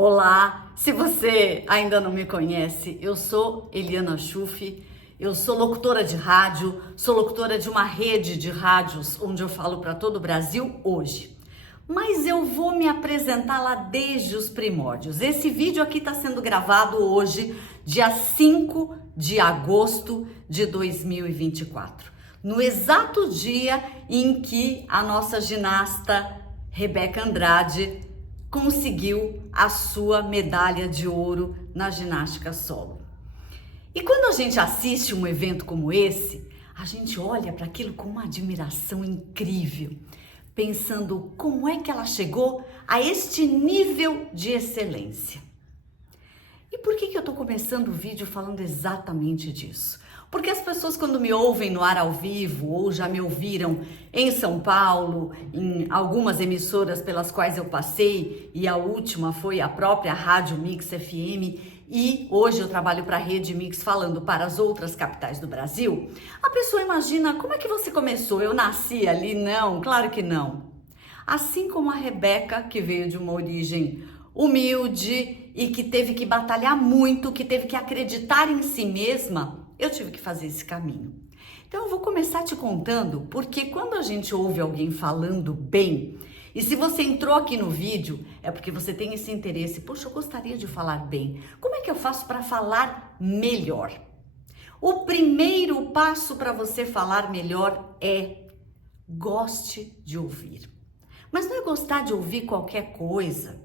Olá, se você ainda não me conhece, eu sou Eliana Schuff, eu sou locutora de rádio, sou locutora de uma rede de rádios onde eu falo para todo o Brasil hoje. Mas eu vou me apresentar lá desde os primórdios. Esse vídeo aqui está sendo gravado hoje, dia 5 de agosto de 2024, no exato dia em que a nossa ginasta Rebeca Andrade conseguiu a sua medalha de ouro na ginástica solo. E quando a gente assiste um evento como esse, a gente olha para aquilo com uma admiração incrível, pensando como é que ela chegou a este nível de excelência. E por que eu estou começando o vídeo falando exatamente disso? Porque as pessoas, quando me ouvem no ar ao vivo ou já me ouviram em São Paulo, em algumas emissoras pelas quais eu passei, e a última foi a própria Rádio Mix FM, e hoje eu trabalho para a Rede Mix falando para as outras capitais do Brasil, a pessoa imagina, como é que você começou? Eu nasci ali? Não, claro que não. Assim como a Rebeca, que veio de uma origem humilde e que teve que batalhar muito, que teve que acreditar em si mesma, eu tive que fazer esse caminho. Então eu vou começar te contando, porque quando a gente ouve alguém falando bem, e se você entrou aqui no vídeo, é porque você tem esse interesse, poxa, eu gostaria de falar bem. Como é que eu faço para falar melhor? O primeiro passo para você falar melhor é goste de ouvir. Mas não é gostar de ouvir qualquer coisa,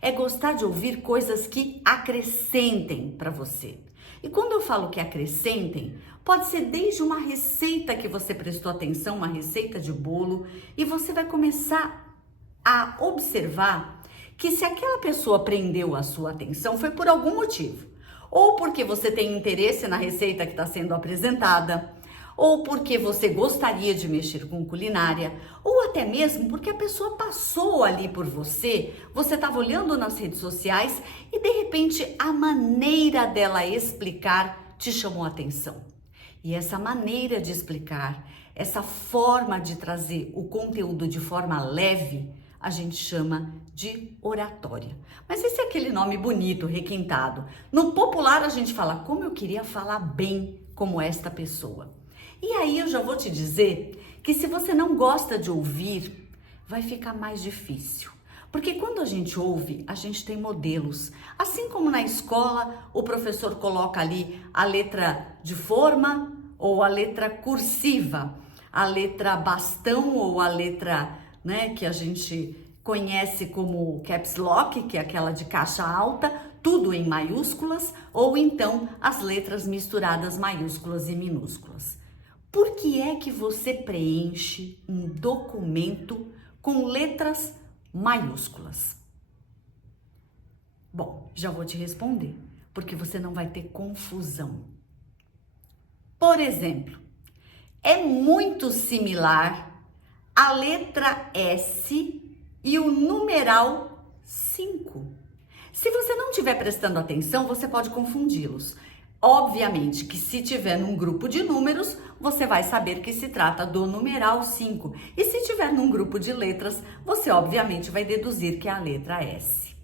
é gostar de ouvir coisas que acrescentem para você. E quando eu falo que acrescentem, pode ser desde uma receita que você prestou atenção, uma receita de bolo, e você vai começar a observar que se aquela pessoa prendeu a sua atenção foi por algum motivo. Ou porque você tem interesse na receita que está sendo apresentada, ou porque você gostaria de mexer com culinária, ou até mesmo porque a pessoa passou ali por você, você estava olhando nas redes sociais e de repente a maneira dela explicar te chamou a atenção. E essa maneira de explicar, essa forma de trazer o conteúdo de forma leve, a gente chama de oratória. Mas esse é aquele nome bonito, requintado. No popular a gente fala, como eu queria falar bem como esta pessoa. E aí eu já vou te dizer que se você não gosta de ouvir, vai ficar mais difícil. Porque quando a gente ouve, a gente tem modelos. Assim como na escola, o professor coloca ali a letra de forma ou a letra cursiva, a letra bastão ou a letra, que a gente conhece como caps lock, que é aquela de caixa alta, tudo em maiúsculas, ou então as letras misturadas maiúsculas e minúsculas. Por que é que você preenche um documento com letras maiúsculas? Bom, já vou te responder, porque você não vai ter confusão. Por exemplo, é muito similar a letra S e o numeral 5. Se você não estiver prestando atenção, você pode confundi-los. Obviamente que se tiver num grupo de números, você vai saber que se trata do numeral 5. E se tiver num grupo de letras, você obviamente vai deduzir que é a letra S.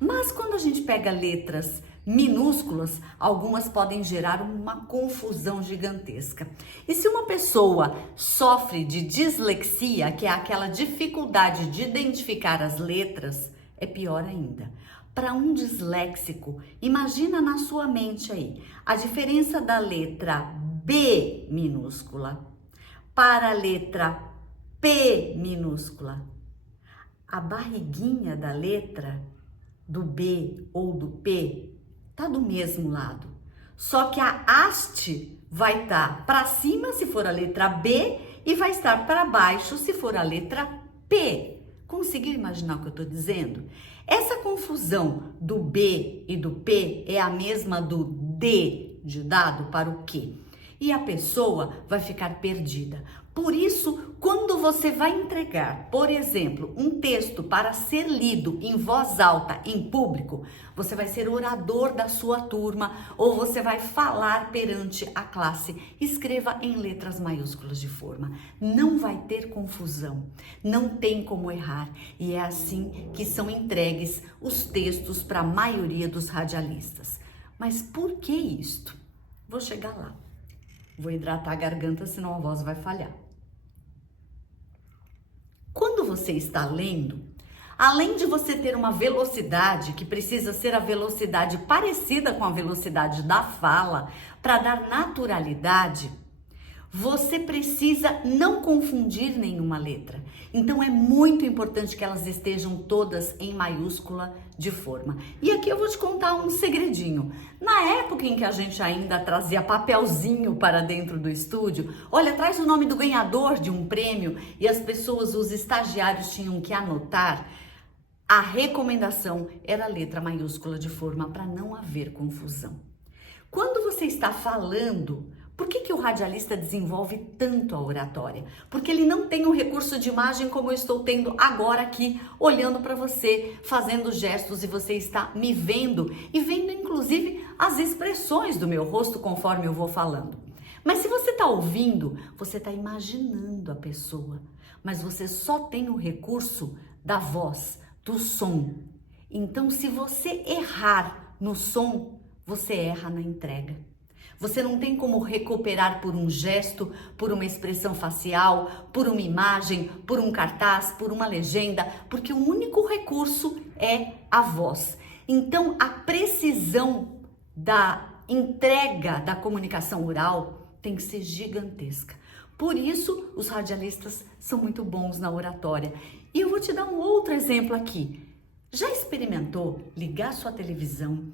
Mas quando a gente pega letras minúsculas, algumas podem gerar uma confusão gigantesca. E se uma pessoa sofre de dislexia, que é aquela dificuldade de identificar as letras, é pior ainda. Para um disléxico, imagina na sua mente aí a diferença da letra B minúscula para a letra P minúscula. A barriguinha da letra do B ou do P tá do mesmo lado, só que a haste vai estar para cima se for a letra B e vai estar para baixo se for a letra P. Conseguiu imaginar o que eu estou dizendo? Essa confusão do B e do P é a mesma do D de dado para o Q. E a pessoa vai ficar perdida. Por isso, quando Quando você vai entregar, por exemplo, um texto para ser lido em voz alta em público, você vai ser orador da sua turma ou você vai falar perante a classe. Escreva em letras maiúsculas de forma. Não vai ter confusão, não tem como errar. E é assim que são entregues os textos para a maioria dos radialistas. Mas por que isto? Vou chegar lá. Vou hidratar a garganta, senão a voz vai falhar. Quando você está lendo, além de você ter uma velocidade que precisa ser a velocidade parecida com a velocidade da fala, para dar naturalidade, você precisa não confundir nenhuma letra. Então é muito importante que elas estejam todas em maiúscula de forma. E aqui eu vou te contar um segredinho. Na época em que a gente ainda trazia papelzinho para dentro do estúdio, olha, traz o nome do ganhador de um prêmio e as pessoas, os estagiários tinham que anotar. A recomendação era letra maiúscula de forma para não haver confusão. Quando você está falando, por que o radialista desenvolve tanto a oratória? Porque ele não tem um recurso de imagem como eu estou tendo agora aqui, olhando para você, fazendo gestos e você está me vendo e vendo inclusive as expressões do meu rosto conforme eu vou falando. Mas se você está ouvindo, você está imaginando a pessoa, mas você só tem o recurso da voz, do som. Então, se você errar no som, você erra na entrega. Você não tem como recuperar por um gesto, por uma expressão facial, por uma imagem, por um cartaz, por uma legenda, porque o único recurso é a voz. Então, a precisão da entrega da comunicação oral tem que ser gigantesca. Por isso, os radialistas são muito bons na oratória. E eu vou te dar um outro exemplo aqui. Já experimentou ligar sua televisão,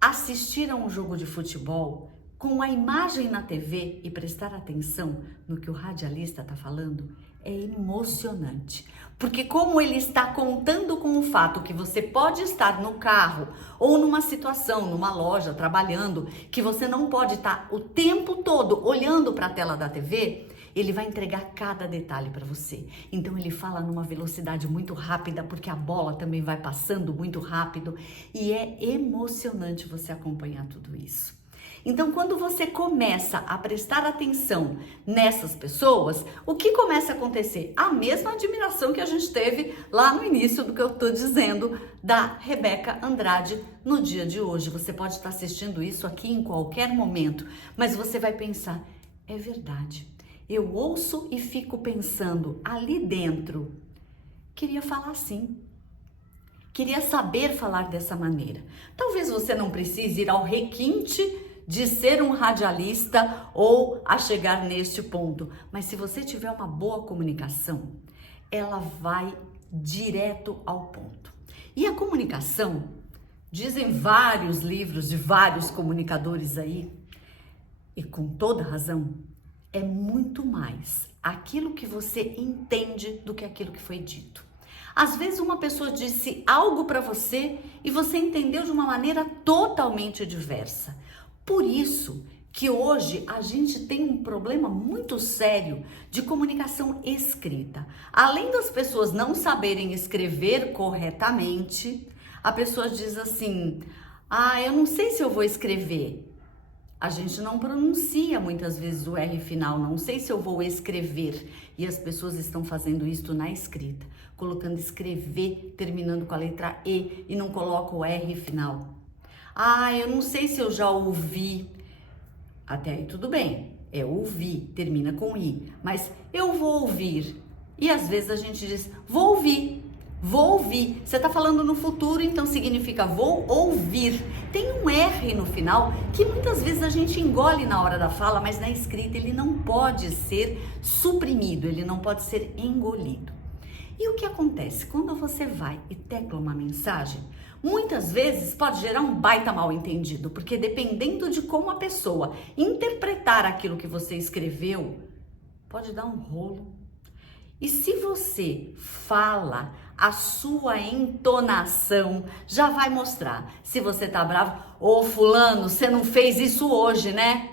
assistir a um jogo de futebol com a imagem na TV e prestar atenção no que o radialista está falando? É emocionante, porque como ele está contando com o fato que você pode estar no carro ou numa situação, numa loja, trabalhando, que você não pode estar o tempo todo olhando para a tela da TV, ele vai entregar cada detalhe para você. Então ele fala numa velocidade muito rápida, porque a bola também vai passando muito rápido e é emocionante você acompanhar tudo isso. Então, quando você começa a prestar atenção nessas pessoas, o que começa a acontecer? A mesma admiração que a gente teve lá no início do que eu estou dizendo da Rebeca Andrade no dia de hoje. Você pode estar assistindo isso aqui em qualquer momento, mas você vai pensar, é verdade. Eu ouço e fico pensando ali dentro, queria falar assim. Queria saber falar dessa maneira. Talvez você não precise ir ao requinte de ser um radialista ou a chegar neste ponto. Mas se você tiver uma boa comunicação, ela vai direto ao ponto. E a comunicação, dizem vários livros de vários comunicadores aí, e com toda razão, é muito mais aquilo que você entende do que aquilo que foi dito. Às vezes uma pessoa disse algo para você e você entendeu de uma maneira totalmente diversa. Por isso que hoje a gente tem um problema muito sério de comunicação escrita. Além das pessoas não saberem escrever corretamente, a pessoa diz assim, eu não sei se eu vou escrever. A gente não pronuncia muitas vezes o R final, não sei se eu vou escrever. E as pessoas estão fazendo isso na escrita, colocando escrever, terminando com a letra E e não coloca o R final. Eu não sei se eu já ouvi. Até aí tudo bem, é ouvir, termina com I. Mas eu vou ouvir. E às vezes a gente diz, vou ouvir. Vou ouvir. Você está falando no futuro, então significa vou ouvir. Tem um R no final que muitas vezes a gente engole na hora da fala, mas na escrita ele não pode ser suprimido, ele não pode ser engolido. E o que acontece? Quando você vai e tecla uma mensagem, muitas vezes pode gerar um baita mal entendido, porque dependendo de como a pessoa interpretar aquilo que você escreveu, pode dar um rolo. E se você fala, a sua entonação já vai mostrar. Se você tá bravo, ô fulano, você não fez isso hoje, né?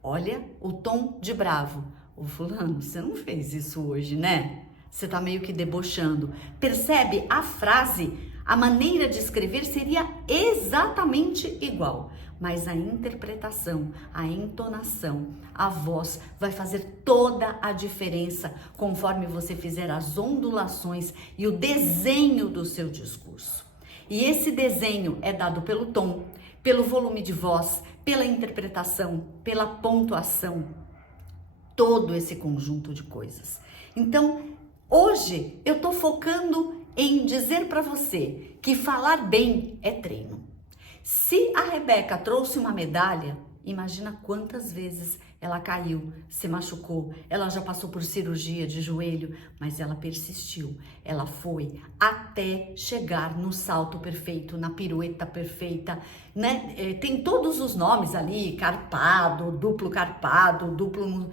Olha o tom de bravo. Ô fulano, você não fez isso hoje, né? Você tá meio que debochando. Percebe? A frase, a maneira de escrever seria exatamente igual, mas a interpretação, a entonação, a voz vai fazer toda a diferença conforme você fizer as ondulações e o desenho do seu discurso. E esse desenho é dado pelo tom, pelo volume de voz, pela interpretação, pela pontuação, todo esse conjunto de coisas. Então, hoje eu tô focando em dizer para você que falar bem é treino. Se a Rebeca trouxe uma medalha, imagina quantas vezes ela caiu, se machucou, ela já passou por cirurgia de joelho, mas ela persistiu, ela foi até chegar no salto perfeito, na pirueta perfeita, né? Tem todos os nomes ali, carpado, duplo.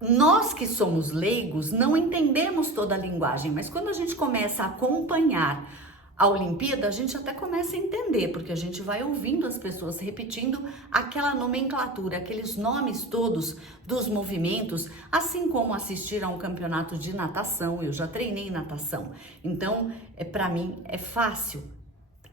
Nós que somos leigos não entendemos toda a linguagem, mas quando a gente começa a acompanhar a Olimpíada, a gente até começa a entender, porque a gente vai ouvindo as pessoas repetindo aquela nomenclatura, aqueles nomes todos dos movimentos, assim como assistir a um campeonato de natação. Eu já treinei natação, então para mim é fácil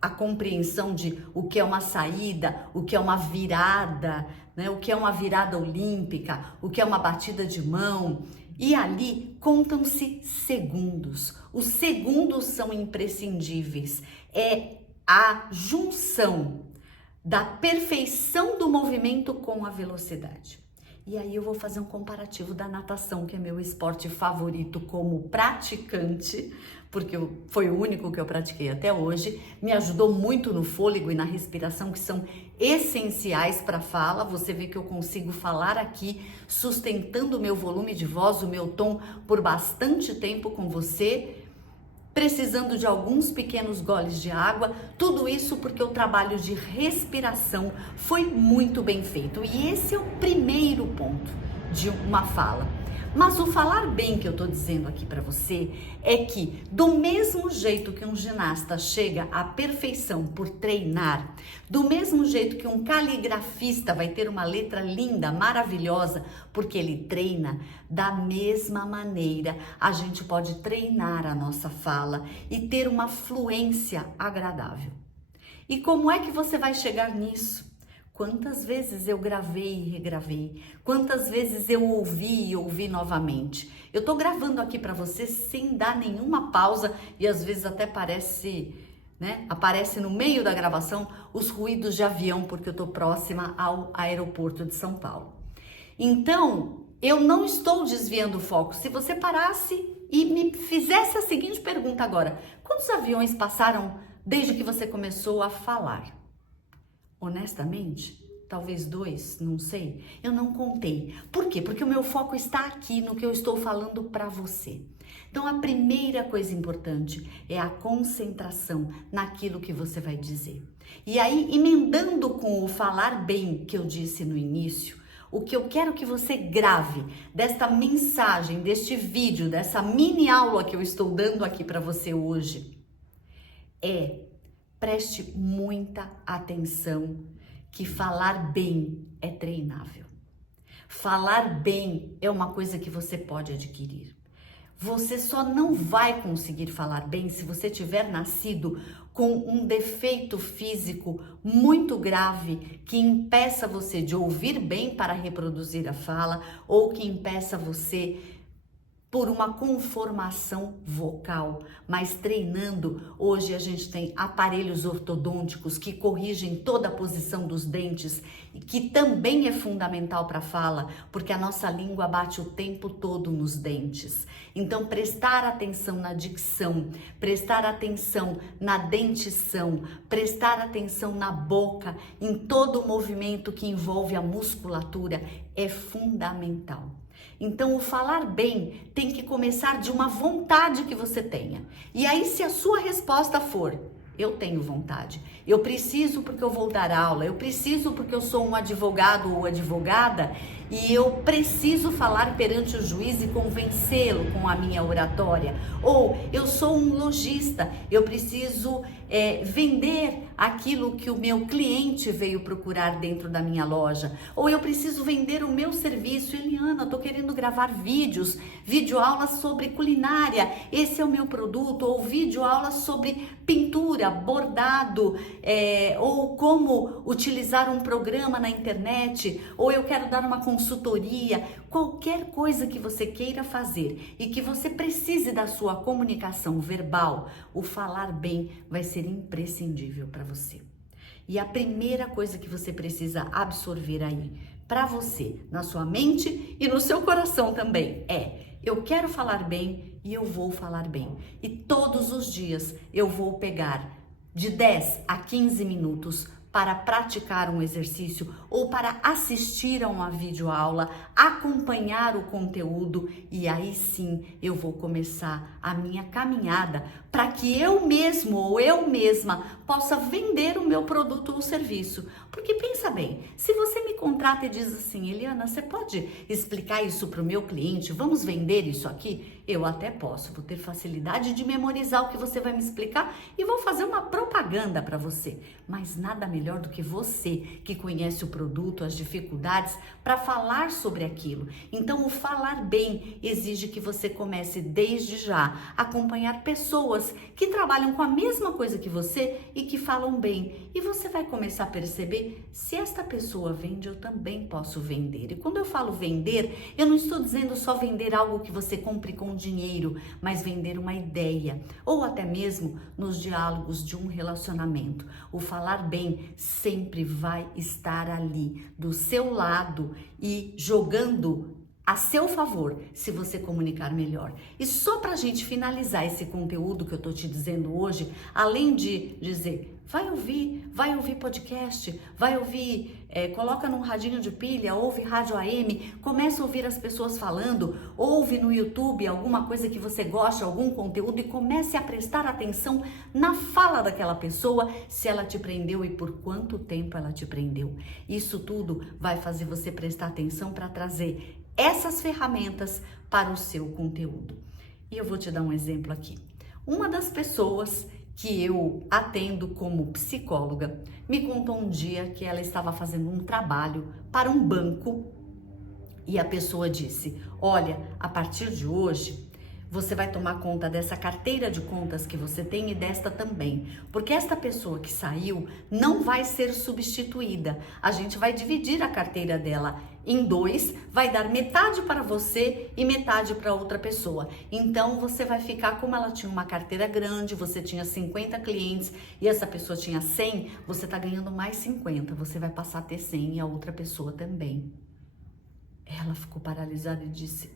a compreensão de o que é uma saída, o que é uma virada, né? O que é uma virada olímpica, o que é uma batida de mão. E ali contam-se segundos. Os segundos são imprescindíveis. É a junção da perfeição do movimento com a velocidade. E aí eu vou fazer um comparativo da natação, que é meu esporte favorito como praticante, porque foi o único que eu pratiquei até hoje. Me ajudou muito no fôlego e na respiração, que são essenciais para a fala. Você vê que eu consigo falar aqui, sustentando o meu volume de voz, o meu tom por bastante tempo com você, precisando de alguns pequenos goles de água, tudo isso porque o trabalho de respiração foi muito bem feito. E esse é o primeiro ponto de uma fala. Mas o falar bem que eu tô dizendo aqui para você é que do mesmo jeito que um ginasta chega à perfeição por treinar, do mesmo jeito que um caligrafista vai ter uma letra linda, maravilhosa, porque ele treina, da mesma maneira a gente pode treinar a nossa fala e ter uma fluência agradável. E como é que você vai chegar nisso? Quantas vezes eu gravei e regravei, quantas vezes eu ouvi e ouvi novamente. Eu tô gravando aqui para você sem dar nenhuma pausa e às vezes até parece, né? Aparece no meio da gravação os ruídos de avião, porque eu tô próxima ao aeroporto de São Paulo. Então, eu não estou desviando o foco. Se você parasse e me fizesse a seguinte pergunta agora: quantos aviões passaram desde que você começou a falar? Honestamente, talvez 2, não sei. Eu não contei. Por quê? Porque o meu foco está aqui no que eu estou falando para você. Então, a primeira coisa importante é a concentração naquilo que você vai dizer. E aí, emendando com o falar bem que eu disse no início, o que eu quero que você grave desta mensagem, deste vídeo, dessa mini aula que eu estou dando aqui para você hoje é: preste muita atenção que falar bem é treinável. Falar bem é uma coisa que você pode adquirir. Você só não vai conseguir falar bem se você tiver nascido com um defeito físico muito grave que impeça você de ouvir bem para reproduzir a fala ou que impeça você por uma conformação vocal, mas treinando. Hoje a gente tem aparelhos ortodônticos que corrigem toda a posição dos dentes, que também é fundamental para a fala, porque a nossa língua bate o tempo todo nos dentes. Então, prestar atenção na dicção, prestar atenção na dentição, prestar atenção na boca, em todo o movimento que envolve a musculatura é fundamental. Então, o falar bem tem que começar de uma vontade que você tenha. E aí, se a sua resposta for: Eu tenho vontade. Eu preciso porque eu vou dar aula. Eu preciso porque eu sou um advogado ou advogada e eu preciso falar perante o juiz e convencê-lo com a minha oratória. Ou eu sou um lojista. Eu preciso vender aquilo que o meu cliente veio procurar dentro da minha loja. Ou eu preciso vender o meu serviço. Eliana, eu tô querendo gravar vídeos, videoaulas sobre culinária. Esse é o meu produto. Ou videoaulas sobre pintura, bordado, ou como utilizar um programa na internet. Ou eu quero dar uma consultoria. Qualquer coisa que você queira fazer e que você precise da sua comunicação verbal, o falar bem vai ser imprescindível para você. E a primeira coisa que você precisa absorver aí, para você, na sua mente e no seu coração também, eu quero falar bem e eu vou falar bem. E todos os dias eu vou pegar de 10 a 15 minutos para praticar um exercício ou para assistir a uma videoaula, acompanhar o conteúdo e aí sim eu vou começar a minha caminhada para que eu mesmo ou eu mesma possa vender o meu produto ou serviço. Porque pensa bem, se você me contrata e diz assim, Eliana, você pode explicar isso para o meu cliente? Vamos vender isso aqui? Eu até posso, vou ter facilidade de memorizar o que você vai me explicar e vou fazer uma propaganda para você. Mas nada melhor do que você que conhece o produto, as dificuldades, para falar sobre aquilo. Então, o falar bem exige que você comece desde já a acompanhar pessoas que trabalham com a mesma coisa que você e que falam bem. E você vai começar a perceber, se esta pessoa vende, eu também posso vender. E quando eu falo vender, eu não estou dizendo só vender algo que você compre com dinheiro, mas vender uma ideia, ou até mesmo nos diálogos de um relacionamento. O falar bem sempre vai estar ali do seu lado e jogando a seu favor, se você comunicar melhor. E só para a gente finalizar esse conteúdo que eu tô te dizendo hoje, além de dizer, vai ouvir podcast, vai ouvir, coloca num radinho de pilha, ouve rádio AM, começa a ouvir as pessoas falando, ouve no YouTube alguma coisa que você gosta, algum conteúdo e comece a prestar atenção na fala daquela pessoa, se ela te prendeu e por quanto tempo ela te prendeu. Isso tudo vai fazer você prestar atenção para trazer essas ferramentas para o seu conteúdo. E eu vou te dar um exemplo aqui. Uma das pessoas que eu atendo como psicóloga me contou um dia que ela estava fazendo um trabalho para um banco e a pessoa disse, olha, a partir de hoje você vai tomar conta dessa carteira de contas que você tem e desta também, porque esta pessoa que saiu não vai ser substituída. A gente vai dividir a carteira dela em 2, vai dar metade para você e metade para outra pessoa. Então você vai ficar, como ela tinha uma carteira grande, você tinha 50 clientes e essa pessoa tinha 100, você está ganhando mais 50, você vai passar a ter 100 e a outra pessoa também. Ela ficou paralisada e disse,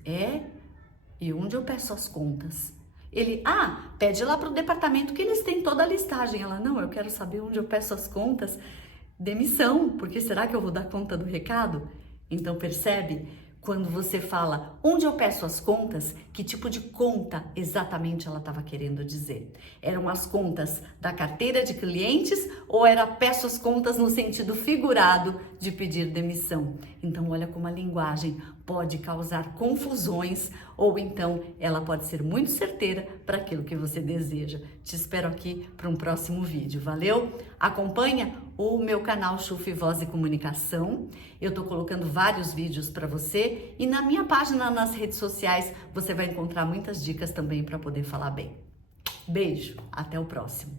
e onde eu peço as contas? Ele, pede lá para o departamento que eles têm toda a listagem. Ela, não, eu quero saber onde eu peço as contas. Demissão, porque será que eu vou dar conta do recado? Então percebe? Quando você fala onde eu peço as contas, que tipo de conta exatamente ela estava querendo dizer? Eram as contas da carteira de clientes ou era peço as contas no sentido figurado de pedir demissão? Então olha como a linguagem pode causar confusões ou então ela pode ser muito certeira para aquilo que você deseja. Te espero aqui para um próximo vídeo, valeu? Acompanha o meu canal Chufi Voz e Comunicação. Eu tô colocando vários vídeos para você e na minha página nas redes sociais você vai encontrar muitas dicas também para poder falar bem. Beijo, até o próximo.